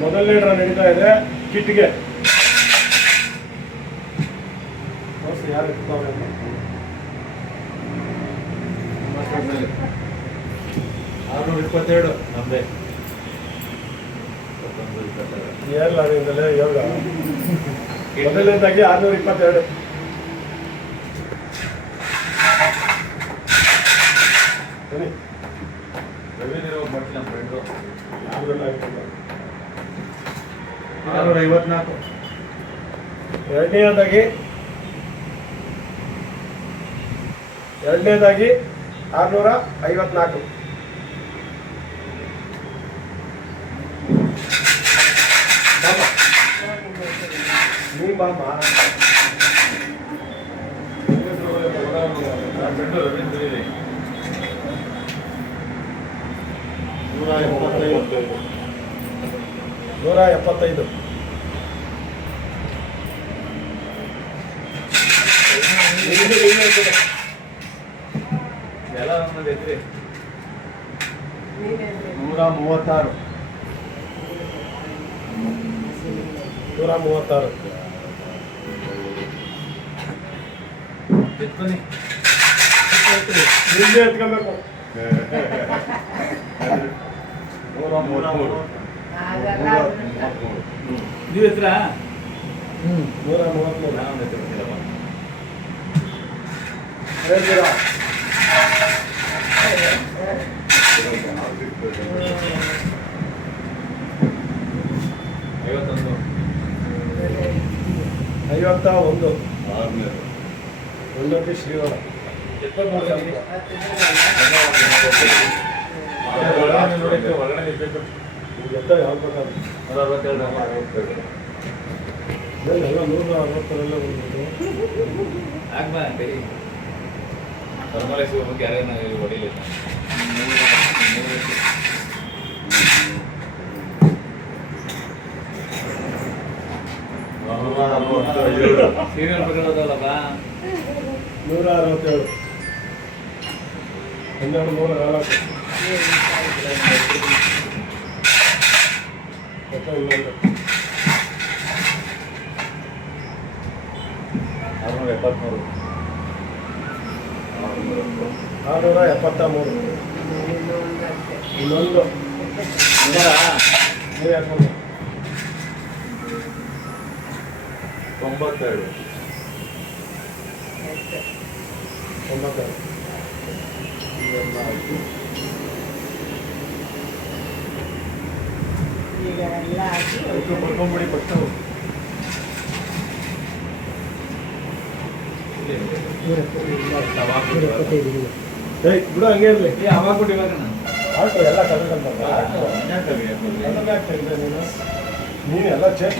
ಮೊದಲನೇ ಡ್ರಾ ನಡೀತಾ ಇದೆ ಕಿಟ್ಗೆ. ಯಾರು ಇರ್ತಾವೆ 622 ನಮ್ಮದೇ ಎಲ್ಲ ಅದರಿಂದಲೇ ಯೋಗ. ಮೊದಲನೇದಾಗಿ 622. ಬನ್ನಿ ಮಾಡ್ತೀನಿ ನಮ್ಮ ಫ್ರೆಂಡು 654. ಎರಡನೇದಾಗಿ 654. ನೀ ಬಾಮ ಫ್ರೆಂಡು ರವೀಂದ್ರ ಇದೆ 175. ಎಲ್ಲ ನಮ್ಮದು ಐತ್ರಿ 136. 136. ಎತ್ಕೊನಿ ನಿಂದೆ ಎತ್ಕೊಬೇಕು. 133 ನೀವು ಎತ್ತರ 133. ನಾವು ಎತ್ತಿರ್ತೀರಪ್ಪ ಹೇಳ್ತೀರಾ? 51. ಉನ್ನತಿ ಶ್ರೀವರ. ಒಳಗಡೆ ಇರ್ಬೇಕು ಎತ್ತ ಯಾವ್ದು ಬೇಕಾದ್ರೆ 162 ಎಲ್ಲ 160 ಬಂದ್ಬಿಟ್ಟು ಆಗ್ಬಾ ಕೈ ಪರಮಾಲೇಶ್ವರ ಬಗ್ಗೆ ಯಾರೇನ ಹೊಡಿಲಿಲ್ಲ ಸೀರಿಯಲ್ ಪಕಡೋದಲ್ಲಪ್ಪ 167. 12, 3, 4. 673. ಇನ್ನೊಂದು 92 ಬರ್ಕೊಂಬಿಡಿ ಫಸ್ಟ್. ಬಿಡು ಹಂಗೆ ಇರಲಿ. ಅವಾಗ ಕೊಟ್ಟು ಇವಾಗ ಆಯ್ತು ಎಲ್ಲ ಕಲ್ತ್ಕೊಂತ ನೀನು ಎಲ್ಲ ಚೇಂಜ್